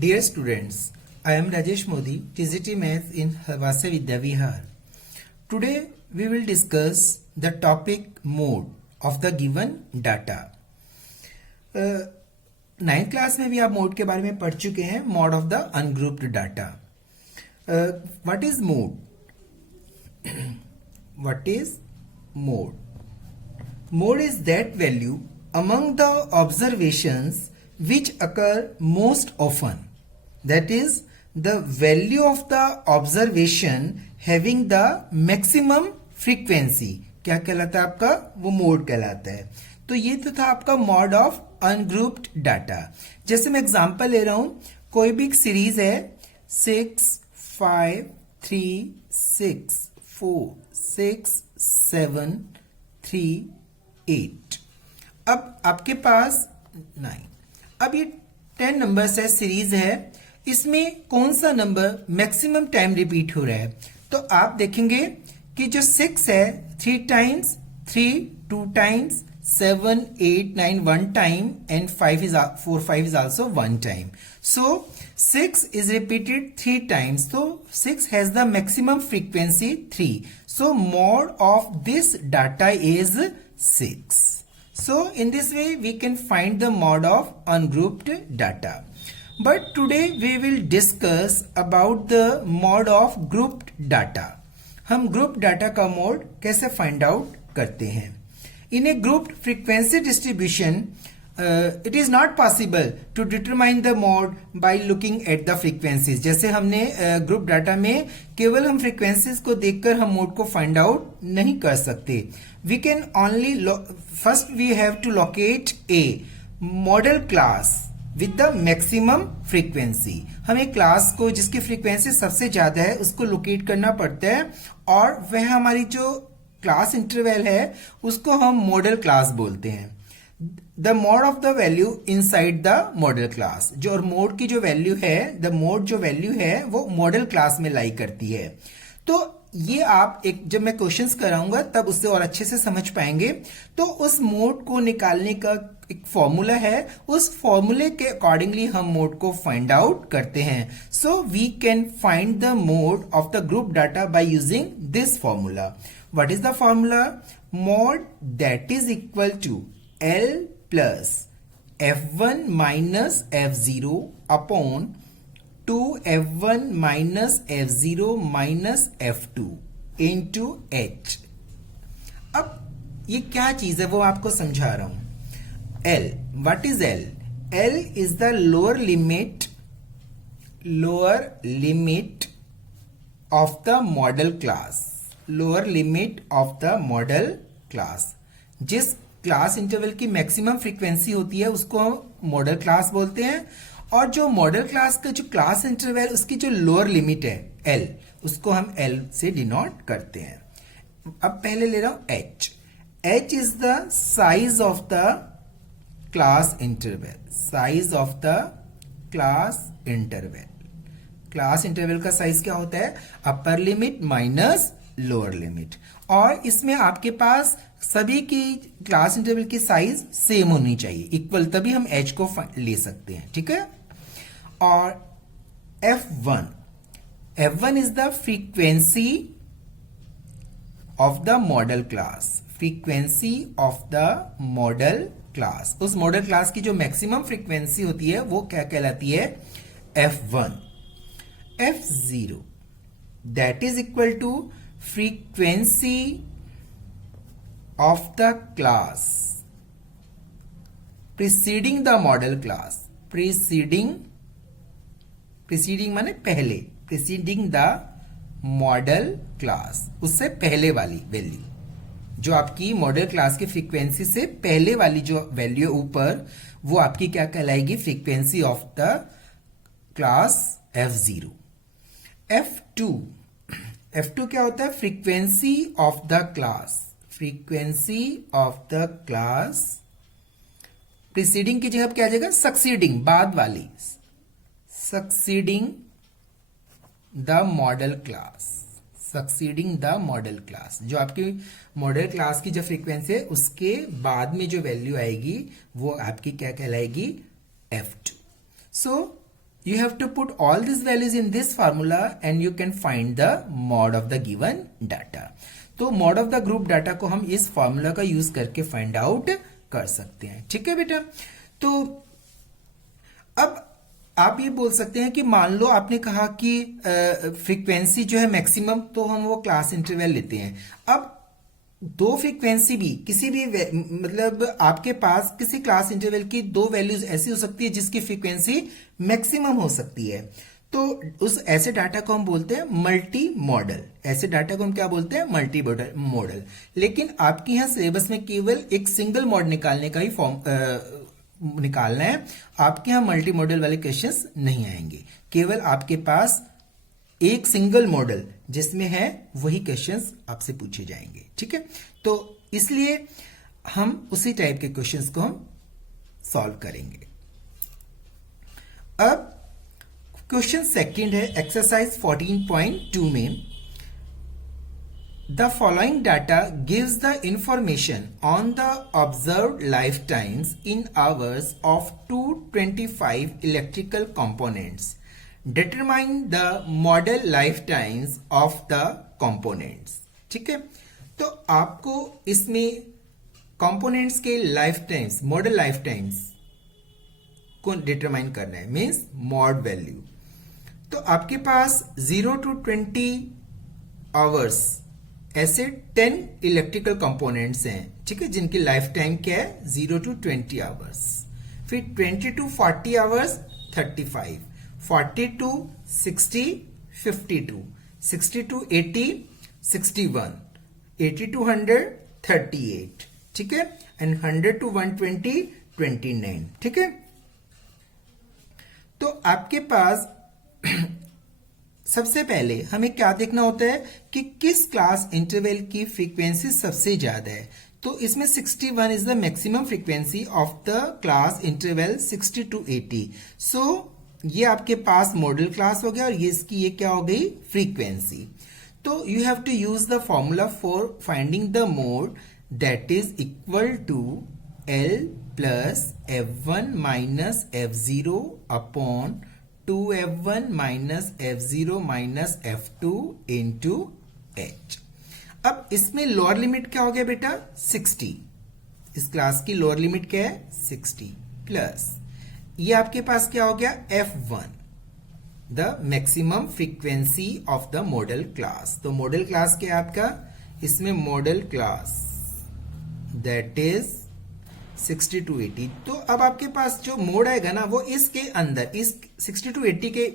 Dear students, I am Rajesh Modi, TGT Math in Havase Vidya Vihar. Today we will discuss the topic mode of the given data. Ninth class में भी आप mode के बारे में पढ़ चुके हैं, mode of the ungrouped data. What is mode? What is mode? Mode is that value among the observations which occur most often. That is, the value of the observation having the maximum frequency. क्या कहलाता है आपका? वो mode कहलाता है. तो ये तो था आपका मोड ऑफ अनग्रुप्ड डाटा. जैसे मैं एग्जांपल ले रहा हूं, कोई भी एक सीरीज है 6, 5, 3, 6, 4, 6, 7, 3, 8. अब आपके पास 9. अब ये 10 नंबर्स है, सीरीज है. इसमें कौन सा नंबर मैक्सिमम टाइम रिपीट हो रहा है? तो आप देखेंगे कि जो 6 है 3 times, 3 2 times, 7 8 9 1 time and 4 5 is also 1 time. So 6 is repeated 3 times. So 6 has the maximum frequency 3. So mode of this data is 6. So in this way we can find the mode of ungrouped data. But today we will discuss about the mode of grouped data. हम grouped data का mode कैसे find out करते हैं? In a grouped frequency distribution, it is not possible to determine the mode by looking at the frequencies. जैसे हमने group data में केवल हम frequencies को देखकर हम mode को find out नहीं कर सकते. We can only first we have to locate a model class with the maximum frequency. हमें क्लास को जिसकी फ्रीक्वेंसी सबसे ज्यादा है उसको लोकेट करना पड़ता है, और वह हमारी जो क्लास इंटरवल है उसको हम मॉडल क्लास बोलते हैं. The mode of the value inside the model class. जो और मोड की जो वैल्यू है, द मोड जो वैल्यू है वो मॉडल क्लास में लाई करती है. तो ये आप एक जब मैं क्वेश्चंस कराऊंगा तब उससे और अच्छे से समझ पाएंगे. तो उस मोड को निकालने का एक फॉर्मूला है, उस फॉर्मूले के अकॉर्डिंगली हम मोड को फाइंड आउट करते हैं. So we can find the mode of the group data by using this formula. What is the formula? Mode that is equal to L plus F1 minus F0 upon 2F1 minus F0 minus F2 into H. अब ये क्या चीज है वो आपको समझा रहा हूं. L, what is L? L is the lower limit of the model class. Lower limit of the model class. जिस क्लास इंटरवल की मैक्सिमम फ्रीक्वेंसी होती है उसको हम मॉडल क्लास बोलते हैं, और जो मॉडल क्लास का जो क्लास इंटरवल उसकी जो लोअर लिमिट है L, उसको हम L से डिनोट करते हैं. अब पहले ले रहा हूं H. H is the size of the class interval. Size of the class interval. Class interval का साइज क्या होता है? अपर लिमिट माइनस लोअर लिमिट. और इसमें आपके पास सभी की क्लास इंटरवल की साइज सेम होनी चाहिए, इक्वल, तभी हम H को ले सकते हैं. ठीक है. और F1 is the frequency of the model class. Frequency of the model class. उस मॉडल क्लास की जो मैक्सिमम फ्रीक्वेंसी होती है वो क्या कहलाती है? F1. F0 that is equal to frequency of the class preceding the model class. preceding माने पहले, preceding the model class, उससे पहले वाली वैल्यू, जो आपकी मॉडल क्लास की फ्रीक्वेंसी से पहले वाली जो वैल्यू ऊपर, वो आपकी क्या कहलाएगी? Frequency of the class F0. F2 क्या होता है? Frequency of the class. Frequency of the class. Preceding की जगह क्या आ जाएगा? सक्सीडिंग, बाद वाली. Succeeding the model class. Succeeding the model class. जो आपकी मॉडल क्लास की जो फ्रीक्वेंसी है उसके बाद में जो वैल्यू आएगी वो आपकी क्या कहलाएगी? F2. So you have to put all these values in this formula and you can find the mod of the given data. तो mod of the group data को हम इस formula का यूज करके find out कर सकते हैं. ठीक है बेटा. तो अब आप ये बोल सकते हैं कि मान लो आपने कहा कि फ्रीक्वेंसी जो है मैक्सिमम, तो हम वो क्लास इंटरवल लेते हैं. अब दो फ्रीक्वेंसी भी किसी भी मतलब आपके पास किसी क्लास इंटरवल की दो वैल्यूज ऐसी हो सकती है जिसकी फ्रीक्वेंसी मैक्सिमम हो सकती है. तो उस ऐसे डाटा को हम बोलते हैं मल्टी मॉडल. ऐसे डाटा को हम क्या बोलते हैं? Multi modal. लेकिन आपके यहाँ सिलेबस में केवल एक सिंगल मॉड निकालने का ही फॉर्म निकालना है. आपके यहाँ मल्टी मॉडल वाले क्वेश्चंस नहीं आएंगे. केवल आपके पास एक सिंगल मॉडल जिसमें है वही क्वेश्चंस आपसे पूछे जाएंगे. ठीक है. तो इसलिए हम उसी टाइप के क्वेश्चंस को हम सॉल्व करेंगे. अब क्वेश्चन सेकंड है एक्सरसाइज 14.2 में. The following data gives the information on the observed lifetimes in hours of 225 electrical components. Determine the model lifetimes of the components. ठीक है. तो आपको इसमें components के lifetimes, model lifetimes को डिटरमाइन करना है, मीन्स मॉड वैल्यू. तो आपके पास 0 to 20 आवर्स ऐसे 10 इलेक्ट्रिकल कंपोनेंट्स हैं. ठीक है. जिनकी लाइफ टाइम क्या है? 0 to 20 आवर्स. फिर 20 to 40 hours 35, 40 to 60 52, 60 to 80 61, 80 to 100 38. ठीक है. And 100 to 120 29. ठीक है. तो आपके पास सबसे पहले हमें क्या देखना होता है कि किस क्लास इंटरवल की फ्रीक्वेंसी सबसे ज्यादा है. तो इसमें 61 is the maximum frequency of the class interval 60 to 80. सो ये आपके पास मॉडल क्लास हो गया और ये क्या हो गई? फ्रीक्वेंसी. तो you have to use the formula for finding the mode, that is equal to L plus F1 minus F0 upon 2F1 minus F0 minus F2 into H. अब इसमें लोअर लिमिट क्या हो गया बेटा? 60. इस क्लास की lower limit क्या है? 60 प्लस ये आपके पास क्या हो गया? F1, the maximum frequency of the model class. तो मॉडल क्लास क्या है आपका? इसमें modal class that is 60 to 80. तो अब आपके पास जो मोड आएगा ना वो इसके अंदर, इस 60 to 80 के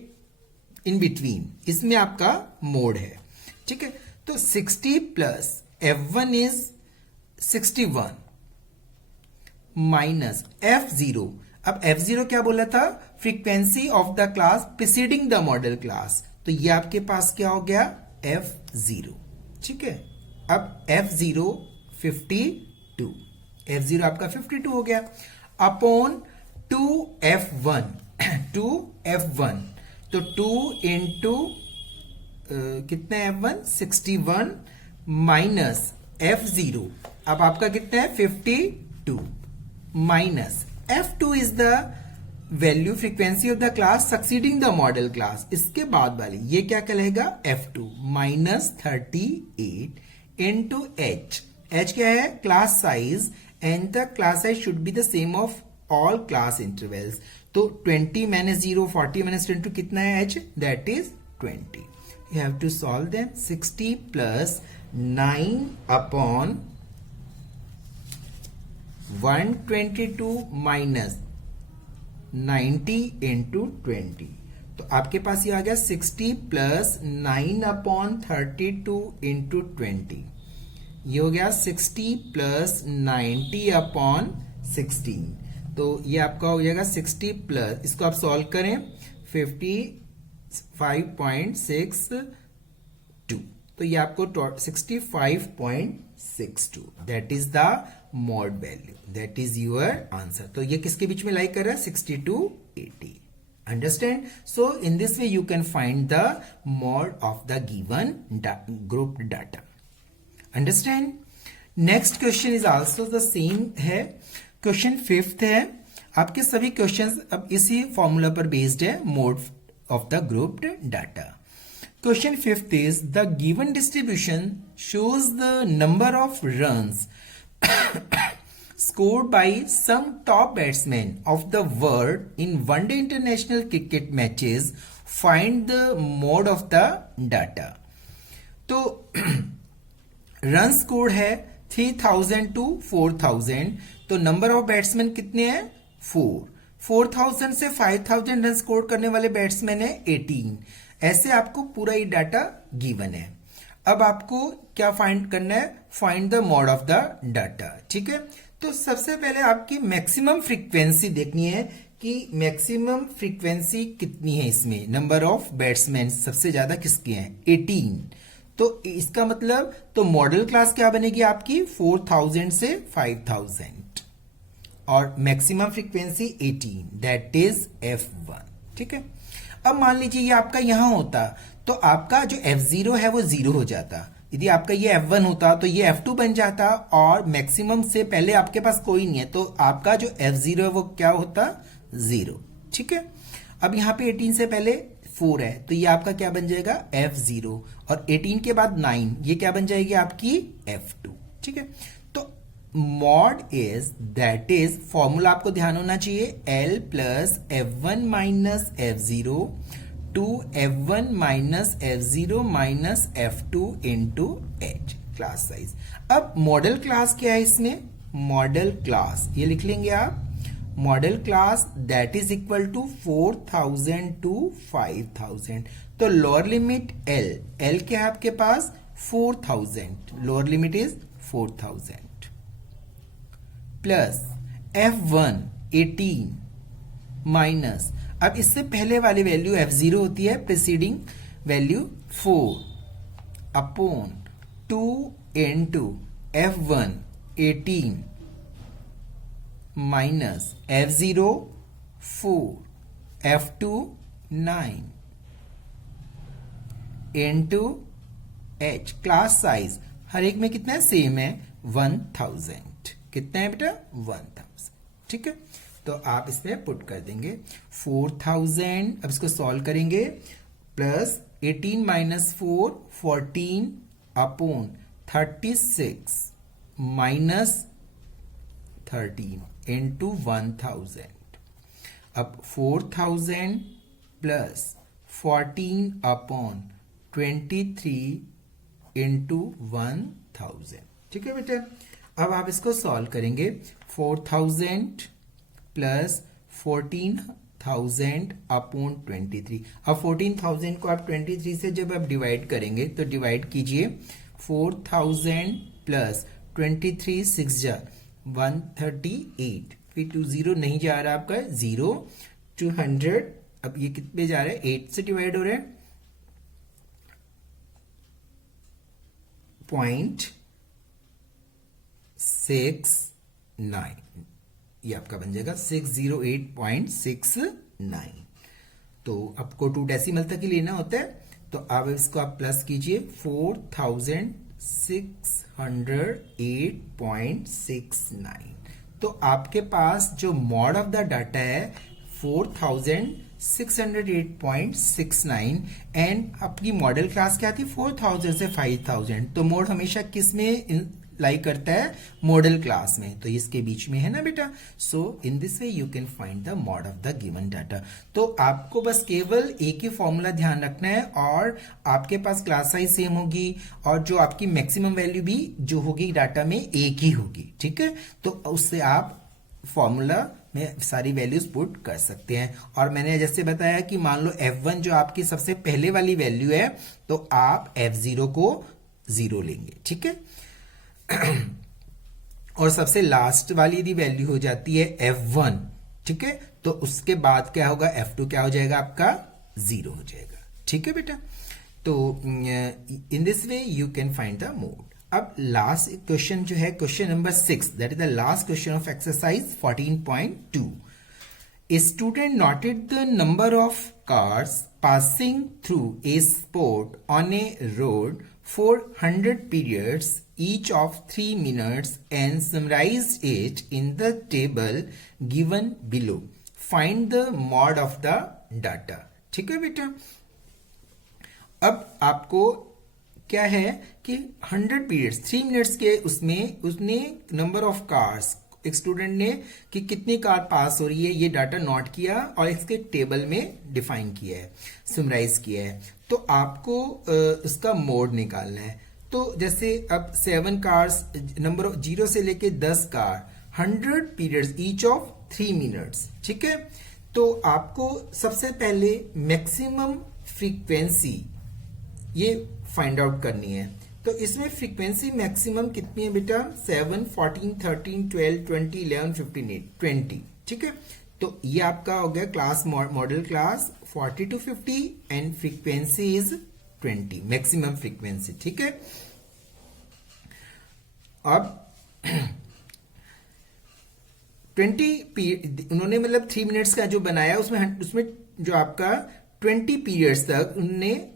इन बिटवीन, इसमें आपका मोड है. ठीक है. तो 60 plus F1 is 61 minus F0. अब F0 क्या बोला था? Frequency of the class preceding the model class. तो ये आपके पास क्या हो गया? F0. ठीक है. अब F0 52, F0 आपका 52 हो गया अपॉन 2F1. 2F1 तो 2 इंटू कितना है? F1 61 minus F0. अब आपका कितना है? 52 minus F2 is the value frequency of the class succeeding the model class. इसके बाद वाली ये क्या कहलाएगा? F2 minus 38 into H. H क्या है? Class size. And the class size should be the same of all class intervals. तो 20 minus 0, 40 minus 22 कितना है H? That is 20. You have to solve them. 60 plus 9 upon 122 minus 90 into 20. तो आपके पास ये आ गया 60 plus 9 upon 32 into 20. ये हो गया 60 प्लस 90 अपॉन 16. तो ये आपका हो जाएगा 60 प्लस, इसको आप सॉल्व करें 55.62. तो ये आपको 65.62. That is the mode value. That is your answer. तो ये किसके बीच में लाई कर रहा है? 60 to 80. Understand? So in this way you can find the mode of the given group data. Understand? Next question is also the same है. Question 5th है. आपके सभी क्वेश्चंस अब इसी फॉर्मूला पर बेस्ड है, mode of the grouped data. Question 5th is the given distribution shows the number of runs scored by some top batsmen of the world in one-day international cricket matches. Find the mode of the data. तो run scored है 3000 to 4000. तो number of batsman कितने हैं? 4000 से 5000 run score करने वाले batsman है 18. ऐसे आपको पूरा ये डाटा गिवन है. अब आपको क्या फाइंड करना है? Find the mode of the data. ठीक है, तो सबसे पहले आपकी मैक्सिमम फ्रीक्वेंसी देखनी है कि मैक्सिमम फ्रीक्वेंसी कितनी है इसमें. नंबर ऑफ बैट्समैन सबसे ज्यादा किसके हैं? 18. तो इसका मतलब तो मॉडल क्लास क्या बनेगी आपकी? 4000 से 5000 और maximum frequency 18, that is F1. ठीक है, अब मान लीजिए ये आपका यहां होता तो आपका जो F0 है वो 0 हो जाता. यदि आपका ये F1 होता तो ये F2 बन जाता और मैक्सिमम से पहले आपके पास कोई नहीं है तो आपका जो F0 है वो क्या होता? 0. ठीक है, अब यहाँ पे 18 से पहले 4 है तो ये आपका क्या बन जाएगा? F0. और 18 के बाद 9, ये क्या बन जाएगी आपकी? F2. ठीक है, तो mode is, that is, formula आपको ध्यान होना चाहिए, L plus F1 minus F0 two F1 minus F0 minus F2 into H class size. अब मॉडल क्लास क्या है इसमें? मॉडल क्लास ये लिख लेंगे आप. Modal class that is equal to 4000 to 5000. तो लोअर लिमिट L क्या है आपके पास? 4000. Lower limit is 4000 plus F1 18 minus, अब इससे पहले वाली वैल्यू F0 होती है, preceding value 4 upon 2 into F1 18 minus F0 4 F2 9 into H. Class size हर एक में कितना है? सेम है, 1000. कितना है बेटा? 1000. ठीक है, तो आप इसमें पुट कर देंगे 4000. अब इसको सॉल्व करेंगे. Plus 18 minus 4 14 upon 36 minus 13 into 1000. अब 4000 प्लस 14 अपॉन 23 इंटू 1000. ठीक है बेटा, अब आप इसको सॉल्व करेंगे. 4000 प्लस 14000 अपॉन 23. अब 14000 को आप 23 से जब आप डिवाइड करेंगे तो डिवाइड कीजिए. 4000 प्लस 23 6 जा 138. फिर 20 नहीं जा रहा आपका 0 200. अब ये कितने जा रहे हैं? 8 से डिवाइड हो रहे हैं. 0.69, ये आपका बन जाएगा 608.69. तो आपको 2 डेसिमल तक ही लेना होता है. तो अब इसको आप प्लस कीजिए 4608.69. तो आपके पास जो मॉड ऑफ द डाटा है 4608.69 एंड आपकी मॉडल क्लास क्या थी? 4000 से 5000. तो मोड हमेशा किस में लाइक करता है? मॉडल क्लास में. तो इसके बीच में है ना बेटा. So in this way you can find the mode of the given data. तो आपको बस केवल एक ही फॉर्मूला ध्यान रखना है और आपके पास क्लास साइज सेम होगी और जो आपकी मैक्सिमम वैल्यू भी जो होगी डाटा में एक ही होगी. ठीक है, तो उससे आप फॉर्मूला में सारी वैल्यूज पुट कर सकते हैं. और मैंने जैसे बताया कि मान लो F1 जो आपकी सबसे पहले वाली वैल्यू है तो आप F0 को 0 लेंगे. ठीक है, और सबसे लास्ट वाली यदि वैल्यू हो जाती है F1, ठीक है, तो उसके बाद क्या होगा? F2 क्या हो जाएगा आपका? 0 हो जाएगा. ठीक है बेटा, तो इन this way you can find the mode. अब लास्ट क्वेश्चन जो है question number 6, that is the last question of exercise 14.2. A student noted the number of cars passing through a spot on a road for 100 periods each of 3 minutes and summarized it in the table given below. Find the mod of the data. ठीक है बेटा, अब आपको क्या है कि 100 periods 3 minutes के उसमें उसने नंबर ऑफ कार्स, एक स्टूडेंट ने कि कितनी कार पास हो रही है ये डाटा नोट किया और इसके टेबल में डिफाइन किया है, समराइज किया है। तो आपको उसका मोड निकालना है। तो जैसे अब 7 कार्स, नंबर ऑफ 0 से लेके 10 car, 100 periods each of 3 minutes. ठीक है, तो आपको सबसे पहले मैक्सिमम फ्रीक्वेंसी ये फाइंड आउट करनी है। तो इसमें फ्रीक्वेंसी मैक्सिमम कितनी है बेटा? 7, 14, 13, 12, 20, 11, 15, 20। ठीक है, तो ये आपका हो गया class model class 40 to 50 and frequency is 20, maximum frequency. ठीक है, अब 20 उन्होंने मतलब 3 मिनट्स का जो बनाया उसमें जो आपका 20 पीरियड्स तक उन्होंने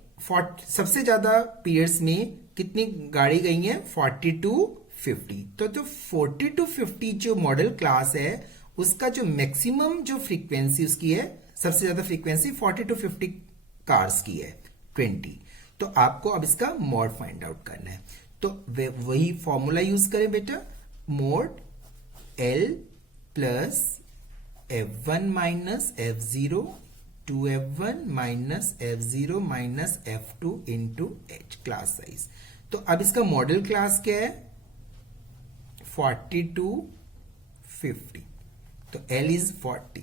सबसे ज्यादा पीरियड्स में कितनी गाड़ी गई है? 40 to 50। तो जो 40 to 50 जो मॉडल क्लास है उसका जो मैक्सिमम जो फ्रीक्वेंसी उसकी है, सबसे ज्यादा फ्रीक्वेंसी 40 to 50 कार्स की है 20। तो आपको अब इसका मोड फाइंड आउट करना है। तो वही फॉर्मूला यूज करें बेटा, mode L plus F1 minus F0 2F1 minus F0 minus F2 into H class size. तो अब इसका मॉडल क्लास क्या है? 40 to 50। तो L is 40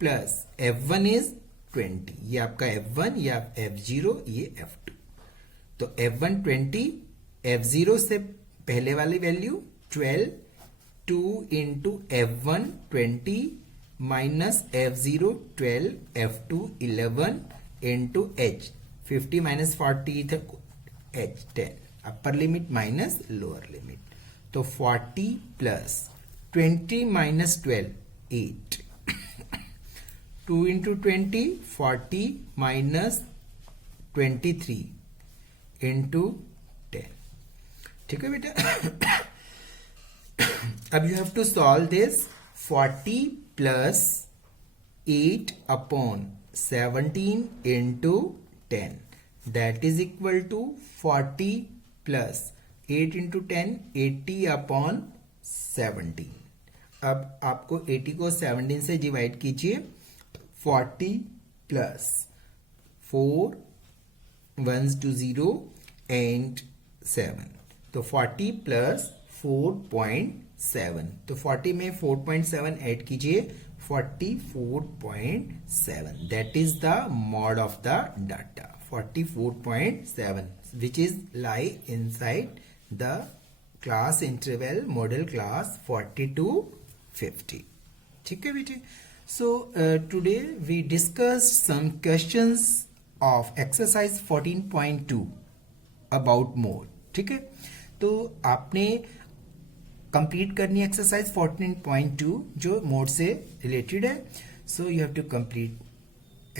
plus F1 is 20, ये आपका F1, या F0, ये F2। तो F1 20, F0 से पहले वाली value 12, 2 into F1 20 minus F0 12, F2 11 into H 50 minus 40 H 10, upper limit minus lower limit. तो 40 plus 20 minus 12 8 2 into 20 40 minus 23 into 10। ठीक है बेटा, अब you have to solve this. 40 plus 8 upon 17 into 10 that is equal to 40 plus 8 into 10 80 upon 17। अब आपको 80 को 17 से divide कीजिए। 40 प्लस 4 1s to 0 एंड 7, तो 40 प्लस 4.7। तो 40 में 4.7 ऐड कीजिए, 44.7। That is the mode of the data 44.7 which is lie inside the class interval model class 40 to 50. ठीक है बेटे, so today we discussed some questions of exercise 14.2 about mode. ठीक है, तो आपने कंप्लीट करनी है एक्सरसाइज 14.2 जो मोड से रिलेटेड है। So you have to complete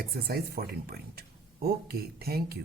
exercise 14.2. Okay, thank you.